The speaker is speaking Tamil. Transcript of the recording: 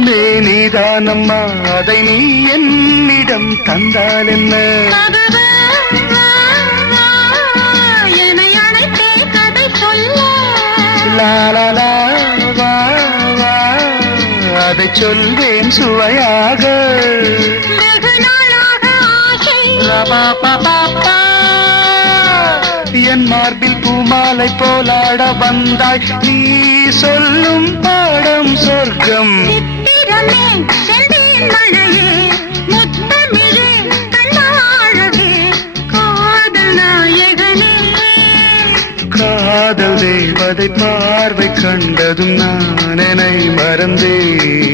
இன்பமே நீதானம்மா, அதை நீ என்னிடம் தந்தால் என்ன? என்னை அழைத்தே கதை சொல்ல லாலா வா வா, அதை சொல்வேன் சுவையாக. வெகு நாளாக ஆசை ரபாபபாபா, என் மார்பில் பூமாலை போலாட வந்தாய், நீ சொல்லும் பாடம் சொர்க்கம். சித்திரமே செந்தேன் மழையே முத்தமிழே கண்ணாழகே காதல் நாயகனே. காதல் தேவதை பார்வை கண்டதும் நான் என்னை மறந்தேன்.